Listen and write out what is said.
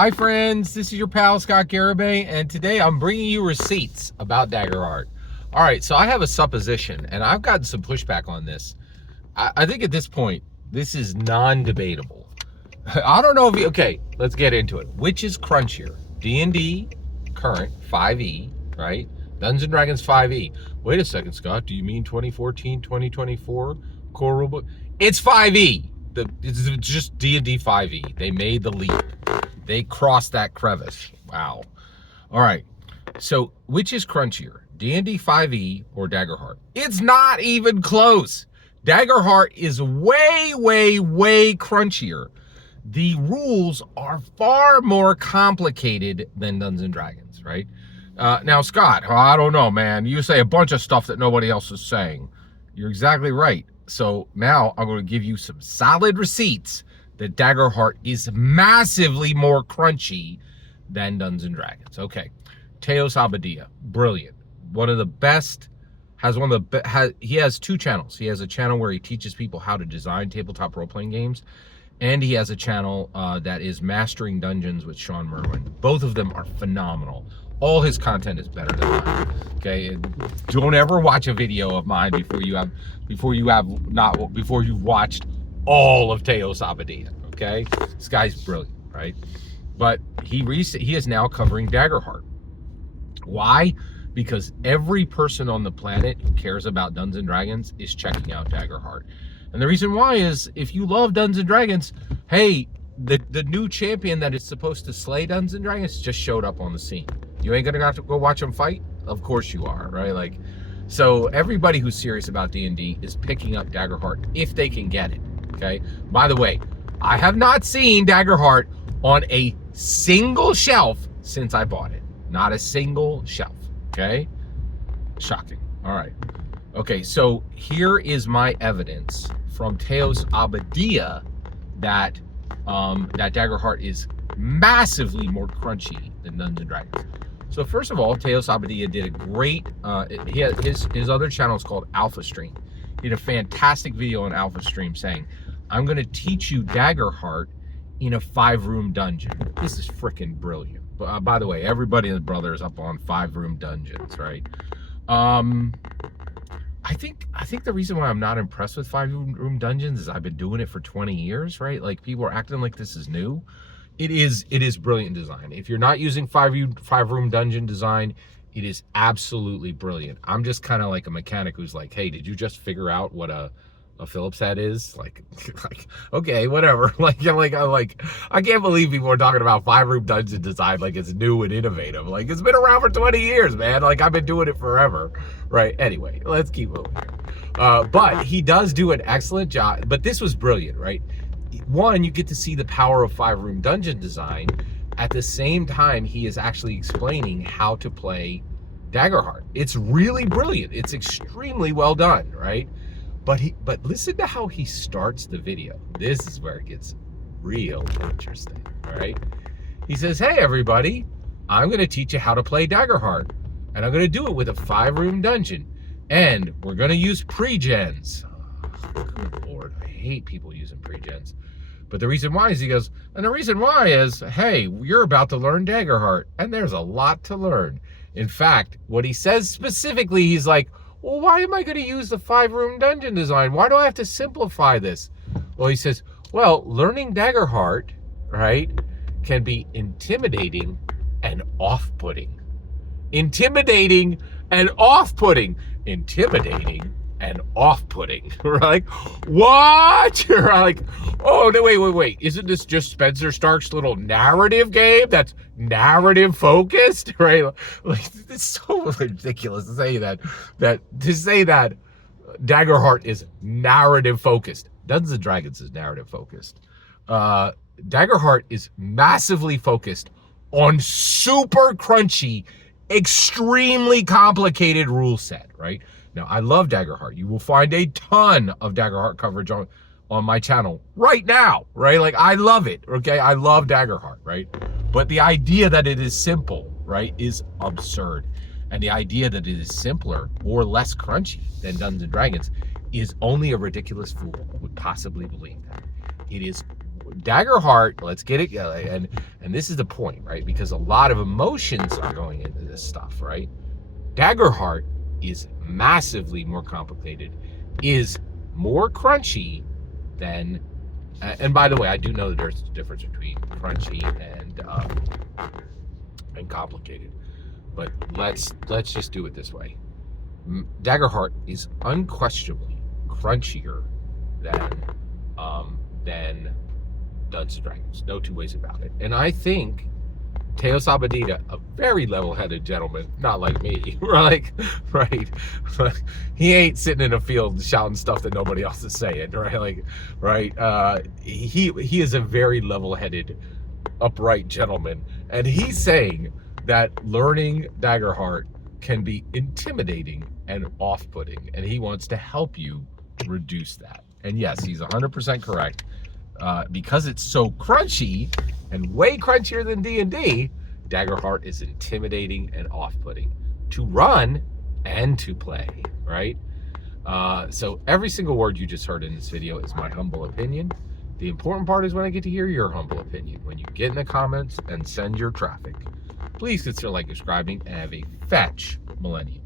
Hi friends, this is your pal Scott Garibay, and today I'm bringing you receipts about Daggerheart. All right, so I have a supposition, and I've gotten some pushback on this. I think at this point, this is non-debatable. I don't know if okay, let's get into it. Which is crunchier? D&D current 5e, right? Dungeons and Dragons 5e. Wait a second, Scott, do you mean 2014, 2024 core rulebook? It's 5e. It's just D&D 5e. They made the leap. They crossed that crevice. Wow. All right. So, which is crunchier, D&D 5e or Daggerheart? It's not even close. Daggerheart is way, way crunchier. The rules are far more complicated than Dungeons and Dragons, right? Now, Scott, I don't know, man. You say a bunch of stuff that nobody else is saying. You're exactly right. So now I'm going to give you some solid receipts that Daggerheart is massively more crunchy than Dungeons and Dragons. Okay, Teos Abadia, brilliant. One of the best. He has two channels. He has a channel where he teaches people how to design tabletop role-playing games, and he has a channel that is Mastering Dungeons with Sean Merwin. Both of them are phenomenal. All his content is better than mine. Okay, don't ever watch a video of mine before you've watched all of Teos Abadia. Okay, this guy's brilliant, right? But he is now covering Daggerheart. Why? Because every person on the planet who cares about Dungeons and Dragons is checking out Daggerheart. And the reason why is, if you love Dungeons and Dragons, hey, the new champion that is supposed to slay Dungeons and Dragons just showed up on the scene. You ain't gonna have to go watch them fight? Of course you are, right? Like, so everybody who's serious about D&D is picking up Daggerheart if they can get it, okay? By the way, I have not seen Daggerheart on a single shelf since I bought it. Not a single shelf, okay? Shocking. All right. Okay, so here is my evidence from Teos Abadia that Daggerheart is massively more crunchy than Dungeons and Dragons. So first of all, Teos Abadia did a great, his other channel is called Alpha Stream. He did a fantastic video on Alpha Stream saying, I'm going to teach you Daggerheart in a 5-room dungeon. This is freaking brilliant. By the way, everybody and his brother is up on 5-room dungeons, right? I think the reason why I'm not impressed with 5-room dungeons is I've been doing it for 20 years, right? Like, people are acting like this is new. It is brilliant design. If you're not using 5-room dungeon design, it is absolutely brilliant. I'm just kind of like a mechanic who's like, hey, did you just figure out what a Phillips head is? Like okay, whatever. I can't believe people are talking about 5-room dungeon design like it's new and innovative. Like, it's been around for 20 years, man. Like, I've been doing it forever, right? Anyway, let's keep moving here. But he does do an excellent job. But this was brilliant, right? One, you get to see the power of 5-room dungeon design. At the same time, he is actually explaining how to play Daggerheart. It's really brilliant. It's extremely well done, right? But listen to how he starts the video. This is where it gets real interesting, all right? He says, hey, everybody, I'm going to teach you how to play Daggerheart, and I'm going to do it with a 5-room dungeon, and we're going to use pre-gens. Oh, good Lord, I hate people using pre-gens. But the reason why is, he goes, and the reason why is, hey, you're about to learn Daggerheart, and there's a lot to learn. In fact, what he says specifically, he's like, well, why am I going to use the 5-room dungeon design? Why do I have to simplify this? Well, he says, well, learning Daggerheart, right, can be intimidating and off-putting. Intimidating and off-putting. Intimidating and off-putting. We're like, what? You're like, oh, no, wait. Isn't this just Spencer Stark's little narrative game that's narrative focused, right? Like, it's so ridiculous to say that Daggerheart is narrative focused. Dungeons and Dragons is narrative focused. Daggerheart is massively focused on super crunchy, extremely complicated rule set, right? Now, I love Daggerheart. You will find a ton of Daggerheart coverage on my channel right now, right? Like, I love it, okay? I love Daggerheart, right? But the idea that it is simple, right, is absurd. And the idea that it is simpler or less crunchy than Dungeons and Dragons is only a ridiculous fool would possibly believe that. It is Daggerheart, let's get it, and this is the point, right? Because a lot of emotions are going into this stuff, right? Daggerheart is massively more complicated, is more crunchy than, and by the way, I do know that there's a difference between crunchy and complicated, but let's just do it this way. Daggerheart is unquestionably crunchier than Dungeons and Dragons. No two ways about it. And I think Teos Abadia, a very level-headed gentleman, not like me, right? He ain't sitting in a field shouting stuff that nobody else is saying, right? He is a very level-headed, upright gentleman, and he's saying that learning Daggerheart can be intimidating and off-putting, and he wants to help you reduce that. And yes, he's 100% correct. Because it's so crunchy and way crunchier than D&D, Daggerheart is intimidating and off-putting to run and to play, right? So every single word you just heard in this video is my humble opinion. The important part is when I get to hear your humble opinion. When you get in the comments and send your traffic. Please consider like, subscribing, and have a fetch millennium.